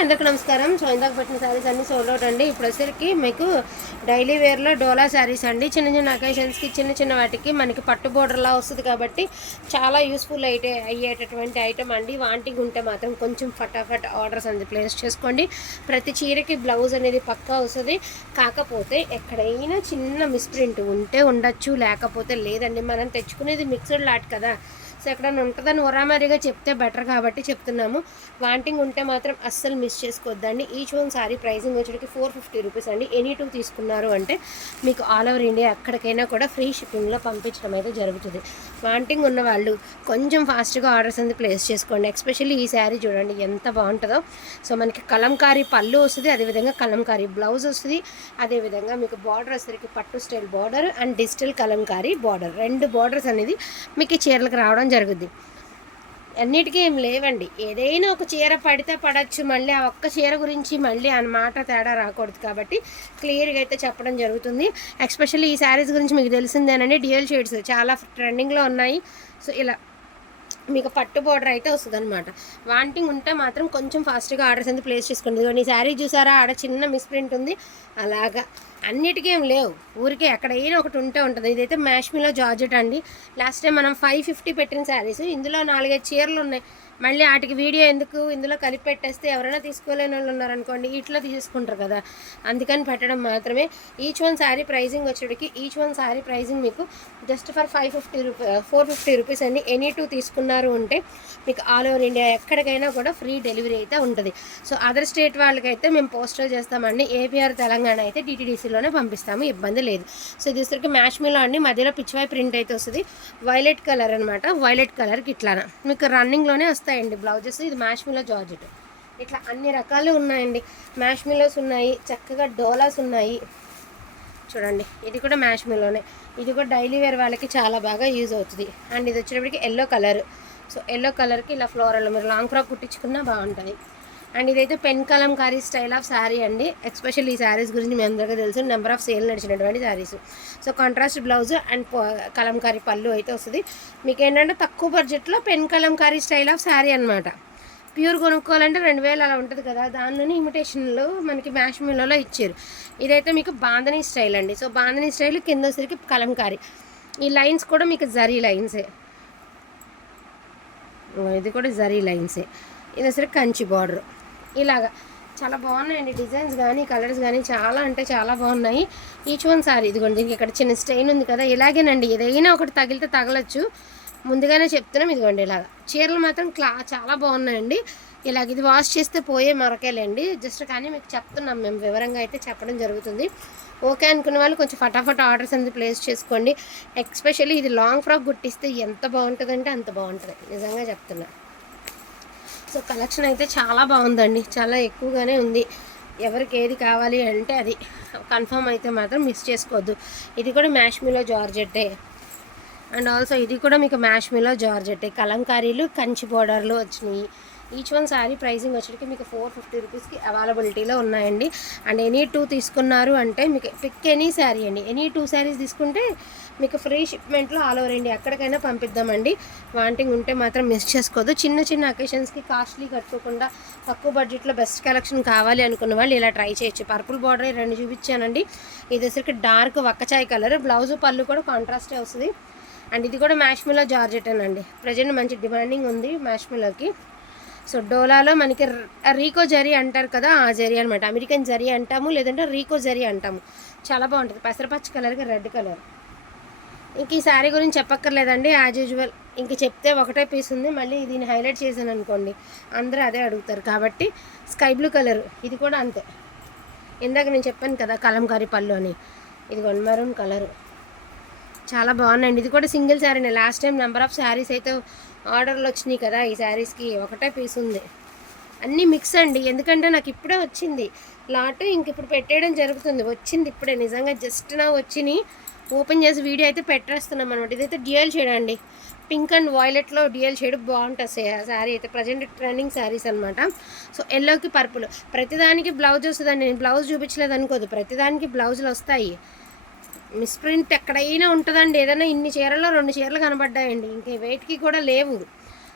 అందరికి నమస్కారం. సో ఇందాక పెట్టిన శారీస్ అన్ని సోల్డ్ అవుట్ అండి. ఇప్పుడు వచ్చేసరికి మీకు డైలీ వేర్లో డోలా శారీస్ అండి. చిన్న చిన్న అకేషన్స్కి చిన్న చిన్న వాటికి మనకి పట్టు బోర్డర్లా వస్తుంది కాబట్టి చాలా యూస్ఫుల్ అయితే అయ్యేటటువంటి ఐటమ్ అండి. వాంటింగ్ ఉంటే మాత్రం కొంచెం ఫటాఫట్ ఆర్డర్స్ అనేది ప్లేస్ చేసుకోండి. ప్రతి చీరకి బ్లౌజ్ అనేది పక్కా వస్తుంది. కాకపోతే ఎక్కడైనా చిన్న మిస్ప్రింట్ ఉంటే ఉండొచ్చు లేకపోతే లేదండి. మనం తెచ్చుకునేది మిక్స్డ్ లాట్ కదా. సో ఎక్కడైనా ఉంటుందని ఒరామరిగా చెప్తే బెటర్ కాబట్టి చెప్తున్నాము. వాంటింగ్ ఉంటే మాత్రం అస్సలు మిస్ చేసుకోవద్దండి. ఈచ్ వన్ సారీ ప్రైజింగ్ వచ్చేటికి ఫోర్ ఫిఫ్టీ రూపీస్ అండి. ఎనీ టూ తీసుకున్నారు అంటే మీకు ఆల్ ఓవర్ ఇండియా ఎక్కడికైనా కూడా ఫ్రీ షిప్పింగ్లో పంపించడం అయితే జరుగుతుంది. వాంటింగ్ ఉన్న వాళ్ళు కొంచెం ఫాస్ట్గా ఆర్డర్స్ అనేది ప్లేస్ చేసుకోండి. ఎస్పెషల్లీ ఈ శారీ చూడండి ఎంత బాగుంటుందో. సో మనకి కలంకారీ పళ్ళు వస్తుంది అదేవిధంగా కలంకారీ బ్లౌజ్ వస్తుంది అదేవిధంగా మీకు బార్డర్ వచ్చేసరికి పట్టు style border and digital Kalamkari border రెండు బార్డర్స్ అనేది మీకు చీరలకు రావడం జరుగుద్ది. అన్నిటికీ ఏం లేవండి. ఏదైనా ఒక చీర పడితే పడచ్చు మళ్ళీ ఆ ఒక్క చీర గురించి మళ్ళీ అన్నమాట తేడా రాకూడదు కాబట్టి క్లియర్గా అయితే చెప్పడం జరుగుతుంది. ఎస్పెషల్లీ ఈ శారీస్ గురించి మీకు తెలిసిందేనండి డ్యూయల్ షేడ్స్ చాలా ట్రెండింగ్లో ఉన్నాయి. సో ఇలా మీకు పట్టు బోర్డర్ అయితే వస్తుంది అనమాట వాంటింగ్ ఉంటే మాత్రం కొంచెం ఫాస్ట్గా ఆర్డర్స్ అంతా ప్లేస్ చేసుకోండి. ఇదిగో ఈ శారీ చూసారా? ఆడ చిన్న మిస్ప్రింట్ ఉంది. అలాగా. అన్నిటికీ ఏం లేవు. ఊరికే ఎక్కడైనా ఒకటి ఉంటే ఉంటుంది. ఇదైతే మ్యాష్మిలో జార్జెట్ అండి. లాస్ట్ టైం మనం ఫైవ్ ఫిఫ్టీ పెట్టిన శారీస్. ఇందులో నాలుగైదు చీరలు ఉన్నాయి. మళ్ళీ వాటికి వీడియో ఎందుకు ఇందులో కలిపి పెట్టేస్తే ఎవరైనా తీసుకోలేని వాళ్ళు ఉన్నారనుకోండి ఇట్లా తీసుకుంటారు కదా. అందుకని పెట్టడం మాత్రమే. ఈచ్ వన్ శారీ ప్రైజింగ్ వచ్చేటికి ఈచ్ వన్ శారీ ప్రైజింగ్ మీకు just for five fifty rupee four fifty rupees అండి. ఎనీ టూ తీసుకున్నారు అంటే మీకు ఆల్ ఓవర్ ఇండియా ఎక్కడికైనా కూడా ఫ్రీ డెలివరీ అయితే ఉంటుంది. సో అదర్ స్టేట్ వాళ్ళకైతే మేము పోస్టర్ చేస్తామండి. ఏపీఆర్ తెలంగాణ అయితే డిటీడీసీలోనే పంపిస్తాము. ఇబ్బంది లేదు. సో ఇది వచ్చరికి మ్యాచ్ మీలో అండి. మధ్యలో పిచ్చివాయి ప్రింట్ అయితే వస్తుంది. వైలెట్ కలర్ అనమాట వైలెట్ కలర్కి ఇట్లానా. మీకు రన్నింగ్లోనే వస్తుంది. వస్తాయండి బ్లౌజెస్. ఇది మ్యాష్మిలో జార్జెట్. ఇట్లా అన్ని రకాలు ఉన్నాయండి. మ్యాష్మిలోస్ ఉన్నాయి చక్కగా డోలాస్ ఉన్నాయి. చూడండి ఇది కూడా మ్యాష్మిలోనే ఇది కూడా డైలీ వేర్ వాళ్ళకి చాలా బాగా యూజ్ అవుతుంది. అండ్ ఇది వచ్చేటప్పటికి ఎల్లో కలర్ సో ఎల్లో కలర్కి ఇలా ఫ్లోరల్ మీరు లాంగ్ ఫ్రాక్ కుట్టించుకున్నా బాగుంటుంది అండ్ ఇదైతే pen Kalamkari style of sari అండి. ఎస్పెషల్ ఈ శారీస్ గురించి మీ అందరికీ తెలుసు. నెంబర్ ఆఫ్ సేల్ నడిచినటువంటి saris. So contrast blouse and Kalamkari పళ్ళు అయితే వస్తుంది. మీకు ఏంటంటే తక్కువ బడ్జెట్లో pen Kalamkari style of sari అనమాట ప్యూర్ కొనుక్కోవాలంటే రెండు వేలు అలా ఉంటుంది కదా. దానిలోనే ఇమిటేషన్లో మనకి మ్యాష్ మిల్లలో ఇచ్చారు. ఇదైతే మీకు బాంధనీ స్టైల్ అండి. సో బాంధనీ స్టైల్ కింద వచ్చేసరికి కలంకారీ. ఈ లైన్స్ కూడా మీకు జరీ లైన్సే. ఇది కూడా జరీ లైన్సే. ఇది వచ్చేసరికి కంచి బార్డర్. ఇలాగా. చాలా బాగున్నాయండి డిజైన్స్ కానీ కలర్స్ కానీ చాలా అంటే చాలా బాగున్నాయి. ఈచ్ వన్ సారీ ఇదిగోండి దీనికి ఇక్కడ చిన్న స్టెయిన్ ఉంది కదా ఇలాగేనండి. ఏదైనా ఒకటి తగిలితే తగలచ్చు. ముందుగానే చెప్తున్నాం ఇదిగోండి ఇలాగ. చీరలు మాత్రం క్లా చాలా బాగున్నాయండి. ఇలాగ ఇది వాష్ చేస్తే పోయే మరకేలేండి. జస్ట్ కానీ మీకు చెప్తున్నాం మేము వివరంగా అయితే చెప్పడం జరుగుతుంది. ఓకే అనుకున్న వాళ్ళు కొంచెం ఫటాఫట్ ఆర్డర్స్ అనేది ప్లేస్ చేసుకోండి. ఎక్స్పెషల్లీ ఇది లాంగ్ ఫ్రాక్ గుట్టిస్తే ఎంత బాగుంటుందంటే అంత బాగుంటుంది. నిజంగా చెప్తున్నా. సో కలెక్షన్ అయితే చాలా బాగుందండి. చాలా ఎక్కువగానే ఉంది. ఎవరికి ఏది కావాలి అంటే అది. కన్ఫర్మ్ అయితే మాత్రం మిస్ చేసుకోవద్దు. ఇది కూడా మ్యాష్మిలో జార్జెట్టే. అండ్ ఆల్సో ఇది కూడా మీకు మ్యాష్మిలో జార్జెట్టే. కలంకారీలు కంచి బోర్డర్లు వచ్చినాయి. ఈచ్ వన్ శారీ ప్రైసింగ్ వచ్చేటికి మీకు ఫోర్ ఫిఫ్టీ రూపీస్కి అవైలబిలిటీలో ఉన్నాయండి. అండ్ ఎనీ టూ తీసుకున్నారు అంటే మీకు పిక్ ఎనీ శారీ అండి. ఎనీ టూ శారీస్ తీసుకుంటే మీకు ఫ్రీ షిప్మెంట్లో ఆల్ ఓవర్ ఇండియా ఎక్కడికైనా పంపిద్దామండి. వాంటింగ్ ఉంటే మాత్రం మిస్ చేసుకోవద్దు. చిన్న చిన్న అకేషన్స్కి కాస్ట్లీ కట్టుకోకుండా తక్కువ బడ్జెట్లో బెస్ట్ కలెక్షన్ కావాలి అనుకున్న వాళ్ళు ఇలా ట్రై చేయొచ్చు. పర్పుల్ బార్డర్ రెండు చూపించానండి. ఇది వచ్చరికి డార్క్ వక్కచాయ్ కలర్ బ్లౌజ్ పళ్ళు కూడా కాంట్రాస్టే వస్తుంది. అండ్ ఇది కూడా మ్యాష్మిలో జార్జెటేనండి ప్రజెంట్ మంచి డిమాండింగ్ ఉంది మ్యాష్మిలోకి సో డోలాలో మనకి రీకో జరీ అంటారు కదా ఆ జరీ అనమాట అమెరికన్ జరీ అంటాము లేదంటే రీకో జరీ అంటాము. చాలా బాగుంటుంది. పెసరపచ్చ కలర్కి రెడ్ కలర్. ఇంక ఈ శారీ గురించి చెప్పక్కర్లేదండి. యాజ్ యూజువల్ ఇంక చెప్తే ఒకటే పీస్ ఉంది. మళ్ళీ దీన్ని హైలైట్ చేశాను అనుకోండి. అందరూ అదే అడుగుతారు కాబట్టి స్కై బ్లూ కలర్ ఇది కూడా అంతే. ఇందాక నేను చెప్పాను కదా కలంకారీ పళ్ళు అని. ఇది మరూన్ కలర్ చాలా బాగున్నాయండి. ఇది కూడా single శారీనే. Last time number of saris అయితే ఆర్డర్లు వచ్చినాయి కదా ఈ శారీస్కి ఒకటే పీస్ ఉంది. అన్నీ మిక్స్ అండి. ఎందుకంటే నాకు ఇప్పుడే వచ్చింది. లాట్ ఇంక ఇప్పుడు పెట్టేయడం జరుగుతుంది. వచ్చింది ఇప్పుడే. నిజంగా జస్ట్ నా వచ్చినాయి ఓపెన్ చేసి వీడియో అయితే పెట్టేస్తున్నాం అనమాట ఇదైతే డ్యూయల్ షేడ్ అండి. పింక్ అండ్ వాయిలెట్లో డ్యూయల్ షేడ్ బాగుంటుంది శారీ అయితే. ప్రజెంట్ ట్రెండింగ్ శారీస్ అనమాట సో ఎల్లోకి పర్పుల్ ప్రతిదానికి బ్లౌజ్ వస్తుందండి నేను బ్లౌజ్ చూపించలేదు అనుకోదు. ప్రతిదానికి బ్లౌజులు వస్తాయి. మిస్ప్రింట్ ఎక్కడైనా ఉంటుందండి. ఏదైనా ఇన్ని చీరల్లో రెండు చీరలు కనబడ్డాయండి. ఇంక వెయిట్కి కూడా లేవు.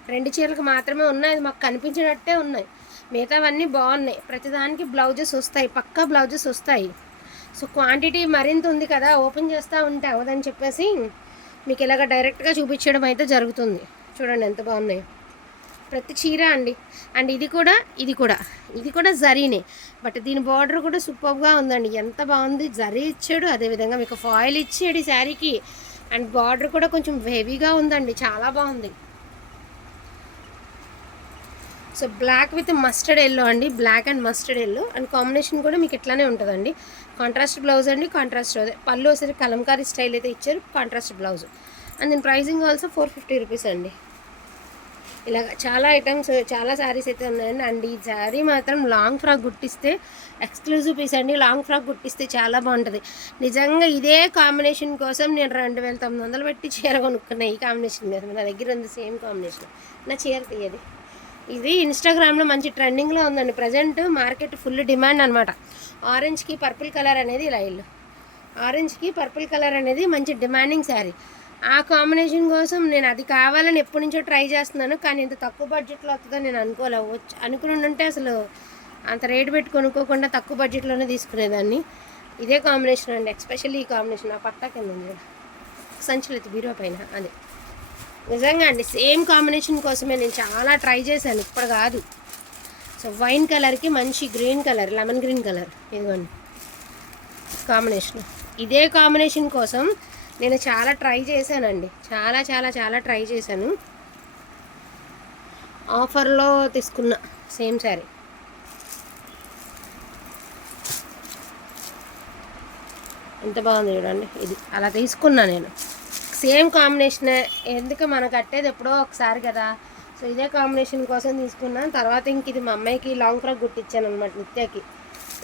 రెండు చీరలకు మాత్రమే ఉన్నాయి. అది మాకు కనిపించినట్టే ఉన్నాయి. మిగతావన్నీ బాగున్నాయి. ప్రతిదానికి బ్లౌజెస్ వస్తాయి. పక్కా బ్లౌజెస్ వస్తాయి. సో క్వాంటిటీ మరింత ఉంది కదా. ఓపెన్ చేస్తూ ఉంటే అవదని చెప్పేసి మీకు ఇలాగ డైరెక్ట్గా చూపించడం అయితే జరుగుతుంది. చూడండి ఎంత బాగున్నాయి. ప్రతి చీర అండి. అండ్ ఇది కూడా ఇది కూడా. ఇది కూడా జరీనే. బట్ దీని బార్డర్ కూడా సూపర్గా ఉందండి. ఎంత బాగుంది. జరీ ఇచ్చాడు. అదేవిధంగా మీకు ఫాయిల్ ఇచ్చాడు ఈ శారీకి. అండ్ బార్డర్ కూడా కొంచెం హెవీగా ఉందండి. చాలా బాగుంది. So black with mustard yellow అండి. Black and mustard yellow and combination కూడా మీకు ఇట్లానే ఉంటుందండి. కాంట్రాస్ట్ బ్లౌజ్ అండి. కాంట్రాస్ట్ అదే పళ్ళు ఒకసారి కలంకారీ స్టైల్ అయితే ఇచ్చారు. కాంట్రాస్ట్ బ్లౌజ్ అండ్ దీని pricing also four fifty rupees అండి. ఇలా చాలా ఐటమ్స్ చాలా శారీస్ అయితే ఉన్నాయండి. అండ్ ఈ శారీ మాత్రం లాంగ్ ఫ్రాక్ గుట్టిస్తే ఎక్స్క్లూజివ్ పీస్ అండి. లాంగ్ ఫ్రాక్ గుట్టిస్తే చాలా బాగుంటుంది. నిజంగా ఇదే కాంబినేషన్ కోసం నేను రెండు వేల తొమ్మిది వందలు పెట్టి చీర కొనుక్కున్నా ఈ కాంబినేషన్ మీద. నా దగ్గర ఉంది సేమ్ కాంబినేషన్. నా చీర తీయది. ఇది ఇన్స్టాగ్రామ్లో మంచి ట్రెండింగ్లో ఉందండి. ప్రజెంట్ మార్కెట్ ఫుల్ డిమాండ్ అనమాట ఆరెంజ్కి పర్పుల్ కలర్ అనేది ఇలా ఇల్లు. ఆరెంజ్కి పర్పుల్ కలర్ అనేది మంచి డిమాండింగ్ శారీ ఆ కాంబినేషన్ కోసం నేను అది కావాలని ఎప్పటి నుంచో ట్రై చేస్తున్నాను కానీ ఇంత తక్కువ బడ్జెట్లో వస్తుందని నేను అనుకోలే. వచ్చి అనుకుని ఉంటే అసలు అంత రేటు పెట్టి కొనుక్కోకుండా తక్కువ బడ్జెట్లోనే తీసుకునేదాన్ని. ఇదే కాంబినేషన్ అండి ఎక్స్పెషల్లీ ఈ కాంబినేషన్. ఆ పట్టా కింద ఉంది సంచులతి బీరో పైన అది. నిజంగా అండి సేమ్ కాంబినేషన్ కోసమే నేను చాలా ట్రై చేశాను ఇప్పుడు కాదు. సో వైన్ కలర్కి మంచి green colour lemon green colour. ఇదిగోండి. కాంబినేషన్. ఇదే కాంబినేషన్ కోసం నేను చాలా ట్రై చేశానండి. చాలా చాలా చాలా ట్రై చేశాను. ఆఫర్లో తీసుకున్న సేమ్ శారీ. ఎంత బాగుంది చూడండి. ఇది అలా తీసుకున్నా నేను. సేమ్ కాంబినేషనే. ఎందుకు మనకు కట్టేది ఎప్పుడో ఒకసారి కదా. సో ఇదే కాంబినేషన్ కోసం తీసుకున్నాను తర్వాత ఇంక ఇది మా అమ్మాయికి లాంగ్ ఫ్రాక్ గుట్టించాను అనమాట నిత్యకి.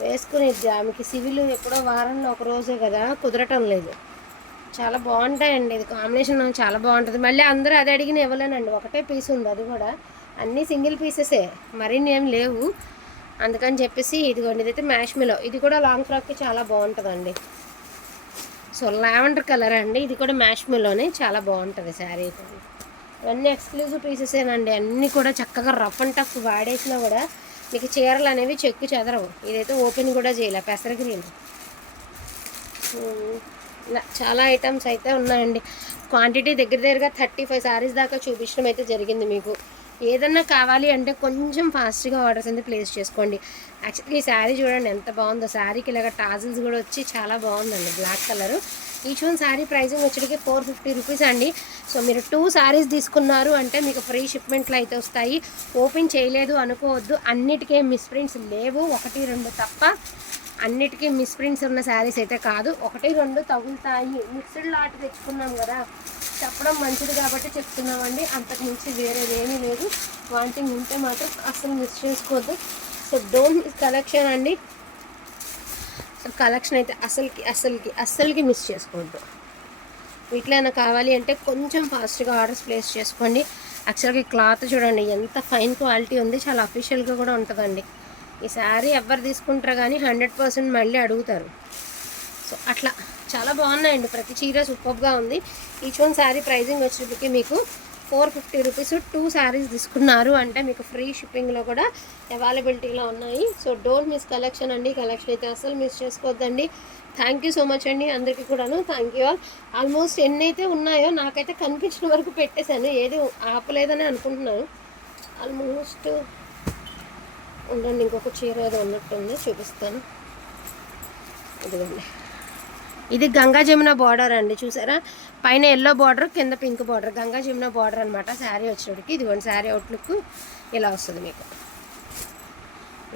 వేసుకునేది ఆమెకి. సివిల్ ఎప్పుడో వారంలో ఒక రోజే కదా. కుదరటం లేదు. చాలా బాగుంటాయండి. ఇది కాంబినేషన్ చాలా బాగుంటుంది. మళ్ళీ అందరూ అది అడిగిన ఇవ్వలేనండి ఒకటే పీస్ ఉంది అది కూడా. అన్నీ సింగిల్ పీసెసే. మరిన్ని ఏం లేవు. అందుకని చెప్పేసి ఇదిగోండి ఇదైతే మ్యాష్మిలో ఇది కూడా లాంగ్ ఫ్రాక్కి చాలా బాగుంటుందండి. సో లావెండర్ కలర్ అండి. ఇది కూడా మ్యాష్మిలోనే చాలా బాగుంటుంది శారీ ఇవన్నీ ఎక్స్క్లూజివ్ పీసెసేనండి. అన్నీ కూడా చక్కగా రఫ్ అండ్ టఫ్ వాడేసినా కూడా మీకు చీరలు అనేవి చెక్కు చెదరవు. ఇదైతే ఓపెన్ కూడా చేయలే. పెసర ఇలా చాలా ఐటమ్స్ అయితే ఉన్నాయండి. క్వాంటిటీ దగ్గర దగ్గరగా థర్టీ ఫైవ్ శారీస్ దాకా చూపించడం అయితే జరిగింది మీకు. ఏదన్నా కావాలి అంటే కొంచెం ఫాస్ట్గా ఆర్డర్స్ అనేది ప్లేస్ చేసుకోండి. యాక్చువల్లీ ఈ శారీ చూడండి ఎంత బాగుందో. శారీకి ఇలాగ టాజిల్స్ కూడా వచ్చి చాలా బాగుందండి. Black colour. Each one sari pricing వచ్చేటికి four fifty rupees అండి. సో మీరు టూ శారీస్ తీసుకున్నారు అంటే మీకు ఫ్రీ షిప్మెంట్లు అయితే వస్తాయి. ఓపెన్ చేయలేదు అనుకోవద్దు. అన్నిటికీ మిస్ప్రింట్స్ లేవు. ఒకటి రెండు తప్ప అన్నిటికీ మిస్ప్రింట్స్ ఉన్న శారీస్ అయితే కాదు. ఒకటి రెండు తగులుతాయి. మిక్స్డ్ లాట్ తెచ్చుకున్నాం కదా. చెప్పడం మంచిది కాబట్టి చెప్తున్నామండి. అంతకుమించి వేరేదేమీ వేరేది ఏమీ లేదు. వాంటింగ్ ఉంటే మాత్రం అస్సలు మిస్ చేసుకోవద్దు. సో డోంట్ మిస్ కలెక్షన్ అండి. కలెక్షన్ అయితే అసలుకి అసలుకి అస్సలకి మిస్ చేసుకోవద్దు. వీటిలో కావాలి అంటే కొంచెం ఫాస్ట్గా ఆర్డర్స్ ప్లేస్ చేసుకోండి. యాక్చువల్గా క్లాత్ చూడండి ఎంత ఫైన్ క్వాలిటీ ఉంది. చాలా అఫీషియల్గా కూడా ఉంటుందండి. ఈ శారీ ఎవరు తీసుకుంటారో కానీ హండ్రెడ్ పర్సెంట్ మళ్ళీ అడుగుతారు. సో అట్లా. చాలా బాగున్నాయండి. ప్రతి చీర సూపర్గా ఉంది. ఈచ్ వన్ శారీ ప్రైజింగ్ వచ్చేటప్పటికి మీకు four fifty rupees two saris తీసుకున్నారు అంటే మీకు ఫ్రీ షిప్పింగ్లో కూడా అవైలబిలిటీలో ఉన్నాయి. సో డోంట్ మిస్ కలెక్షన్ అండి. కలెక్షన్ అయితే అసలు మిస్ చేసుకోవద్దండి. థ్యాంక్ యూ సో మచ్ అండి అందరికీ కూడాను. Thank you all. ఆల్మోస్ట్ ఎన్నైతే ఉన్నాయో నాకైతే కనిపించిన వరకు పెట్టేశాను. ఏది ఆపలేదని అనుకుంటున్నాను. ఆల్మోస్ట్ ఉండండి ఇంకొక చీర ఏదో ఉన్నట్టుంది చూపిస్తాను. ఇదిగోండి. ఇది గంగా జమున బార్డర్ అండి చూసారా? పైన ఎల్లో బార్డర్ కింద pink border. Ganga Jamuna border అనమాట శారీ వచ్చేటికి ఇదిగోండి శారీ అవుట్లుక్ ఇలా వస్తుంది మీకు.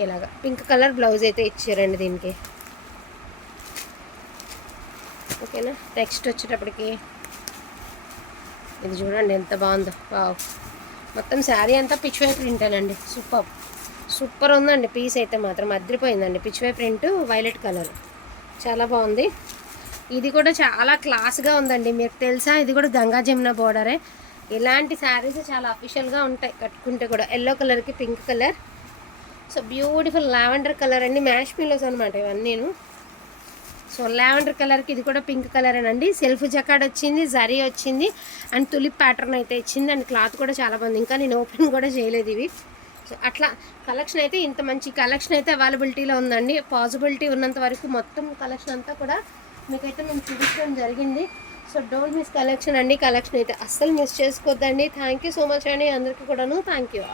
ఇలాగా. పింక్ కలర్ బ్లౌజ్ అయితే ఇచ్చారండి దీనికి. ఓకేనా? నెక్స్ట్ వచ్చేటప్పటికి ఇది చూడండి ఎంత బాగుందో. వావ్. మొత్తం శారీ అంతా పిచ్చివై ప్రింట్ అండి సూపర్. సూపర్ ఉందండి. పీస్ అయితే మాత్రం అద్రిపోయిందండి పిచ్చివే ప్రింట్ వైలెట్ కలర్. చాలా బాగుంది. ఇది కూడా చాలా క్లాస్గా ఉందండి. మీకు తెలుసా? ఇది కూడా గంగా జమున బోర్డరే. ఇలాంటి శారీస్ చాలా అఫీషియల్గా ఉంటాయి. కట్టుకుంటే కూడా ఎల్లో కలర్కి pink colour. So beautiful lavender colour అండి. మ్యాష్ పిల్లోస్ అనమాట ఇవన్నీను. సో లావెండర్ కలర్కి ఇది కూడా పింక్ కలర్ అండి సెల్ఫ్ జకాడ్ వచ్చింది జరీ వచ్చింది అండ్ తులిప్ ప్యాటర్న్ అయితే ఇచ్చింది అండ్ క్లాత్ కూడా చాలా బాగుంది. ఇంకా నేను ఓపెన్ కూడా చేయలేదు ఇవి. అట్లా కలెక్షన్ అయితే ఇంత మంచి కలెక్షన్ అయితే అవైలబిలిటీలో ఉందండి. పాసిబిలిటీ ఉన్నంత వరకు మొత్తం కలెక్షన్ అంతా కూడా మీకైతే మేము చూపించడం జరిగింది. సో డోంట్ మిస్ కలెక్షన్ అండి. కలెక్షన్ అయితే అస్సలు మిస్ చేసుకోవద్దండి థ్యాంక్ యూ సో మచ్ అండి. అందరికీ కూడాను థ్యాంక్ యూ